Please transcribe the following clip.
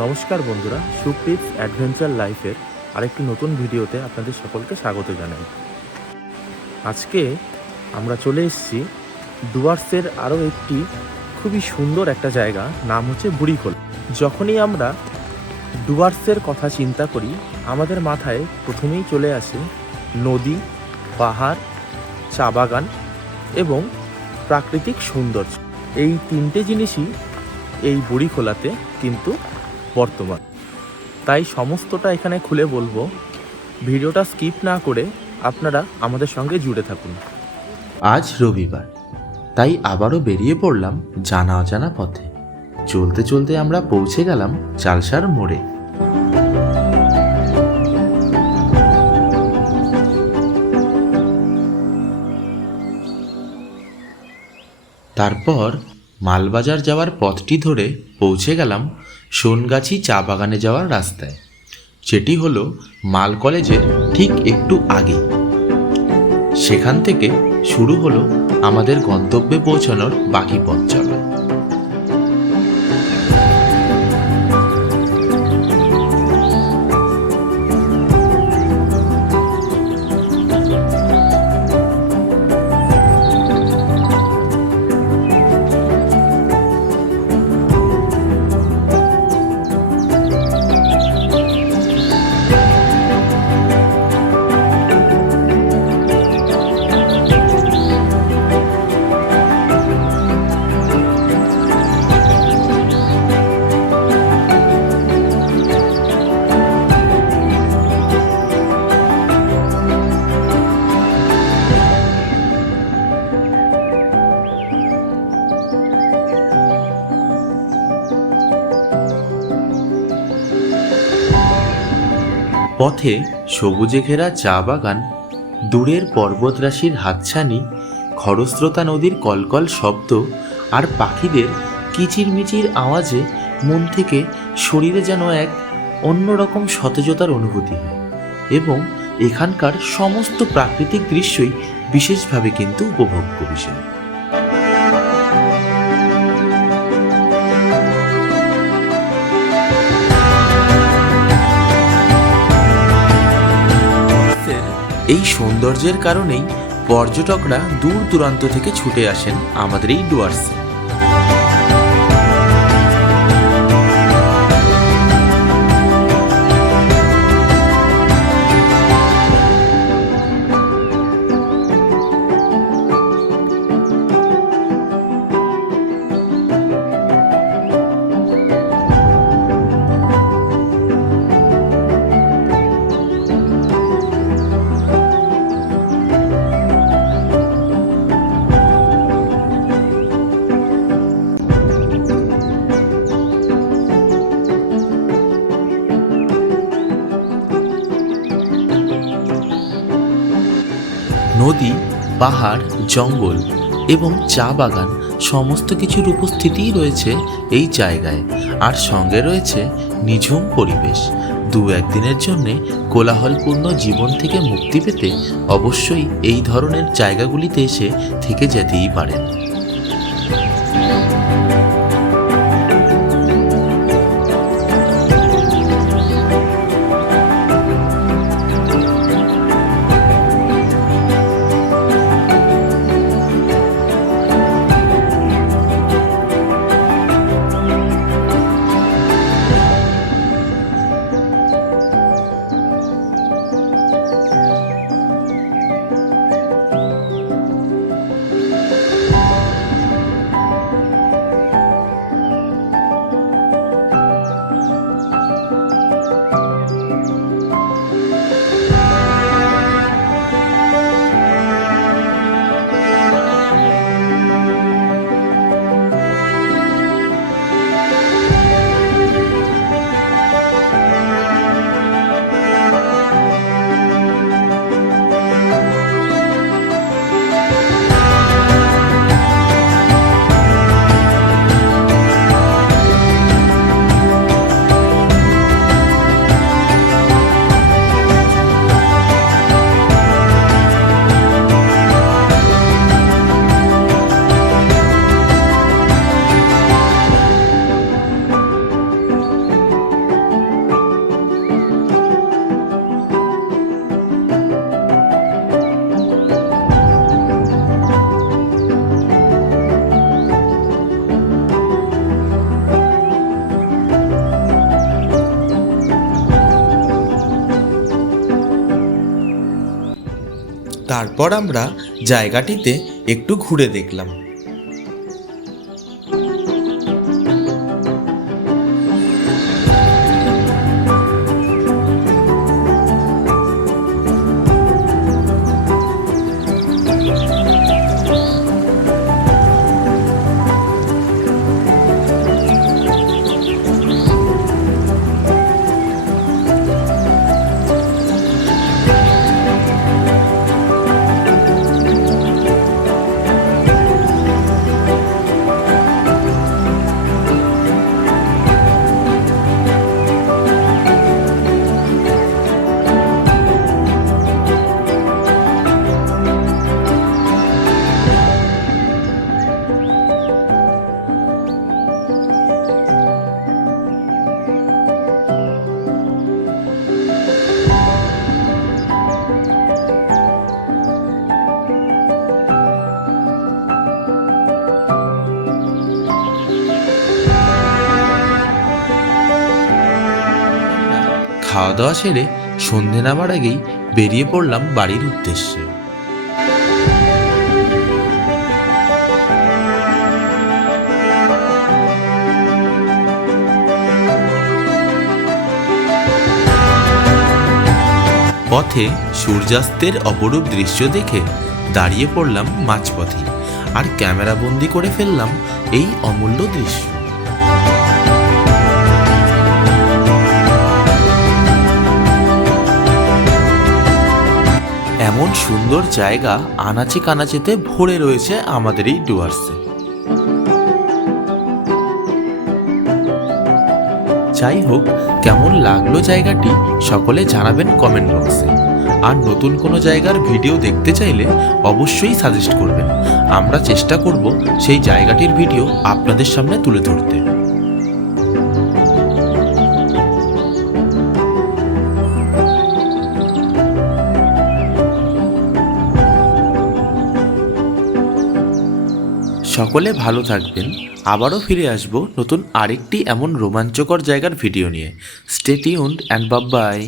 নমস্কার বন্ধুরা, সুপ্রিপস অ্যাডভেঞ্চার লাইফের আরেকটি নতুন ভিডিওতে আপনাদের সকলকে স্বাগত জানাই। আজকে আমরা চলে এসেছি ডুয়ার্সের আরও একটি খুবই সুন্দর একটা জায়গা, নাম হচ্ছে বুড়িখোলা। যখনই আমরা ডুয়ার্সের কথা চিন্তা করি, আমাদের মাথায় প্রথমেই চলে আসে নদী, পাহাড়, চা বাগান এবং প্রাকৃতিক সৌন্দর্য। এই তিনটে জিনিসই এই বুড়িখোলাতে কিন্তু বর্তমান। তাই সমস্তটা এখানে খুলে বলবো, ভিডিওটা স্কিপ না করে আপনারা আমাদের সঙ্গে জুড়ে থাকুন। আজ রবিবার, তাই আবারও বেরিয়ে পড়লাম জানা অজানা পথে। চলতে চলতে আমরা পৌঁছে গেলাম চালসার মোড়ে। তারপর মালবাজার যাওয়ার পথটি ধরে পৌঁছে গেলাম সোনগাছি চা বাগানে যাওয়ার রাস্তায়, যেটি হলো মাল কলেজের ঠিক একটু আগে। সেখান থেকে শুরু হলো আমাদের গন্তব্যে পৌঁছানোর বাকি পথ চলা। পথে সবুজে ঘেরা চা বাগান, দূরের পর্বতরাশির হাতছানি, খরস্রোতা নদীর কলকল শব্দ আর পাখিদের কিচিরমিচির আওয়াজে মন থেকে শরীরে যেন এক অন্যরকম সতেজতার অনুভূতি হয় এবং এখানকার সমস্ত প্রাকৃতিক দৃশ্যই বিশেষভাবে কিন্তু উপভোগ্য বিষয়। এই সৌন্দর্যের কারণেই পর্যটকরা দূর দূরান্ত থেকে ছুটে আসেন আমাদের এই ডুয়ার্সে। নদী, পাহাড়, জঙ্গল এবং চা বাগান সমস্ত কিছুর উপস্থিতিই রয়েছে এই জায়গায়, আর সঙ্গে রয়েছে নিঝুম পরিবেশ। দু একদিনের জন্যে কোলাহলপূর্ণ জীবন থেকে মুক্তি পেতে অবশ্যই এই ধরনের জায়গাগুলিতে এসে থেকে যেতেই পারেন। তারপর আমরা জায়গাটিতে একটু ঘুরে দেখলাম। খাওয়া দাওয়া সেরে সন্ধে নামার আগেই বেরিয়ে পড়লাম বাড়ির উদ্দেশ্যে। পথে সূর্যাস্তের অপরূপ দৃশ্য দেখে দাঁড়িয়ে পড়লাম মাঝপথে আর ক্যামেরা বন্দি করে ফেললাম এই অমূল্য দৃশ্য। এমন সুন্দর জায়গা আনাচে কানাচেতে ভরে রয়েছে আমাদের এই ডুয়ার্সে। যাই হোক, কেমন লাগলো জায়গাটি সকলে জানাবেন কমেন্ট বক্সে। আর নতুন কোনো জায়গার ভিডিও দেখতে চাইলে অবশ্যই সাজেস্ট করবেন, আমরা চেষ্টা করব সেই জায়গাটির ভিডিও আপনাদের সামনে তুলে ধরতে। সকলে ভালো থাকবেন। আবারও ফিরে আসব নতুন আরেকটি এমন রোমাঞ্চকর জায়গার ভিডিও নিয়ে। Stay tuned and bye bye.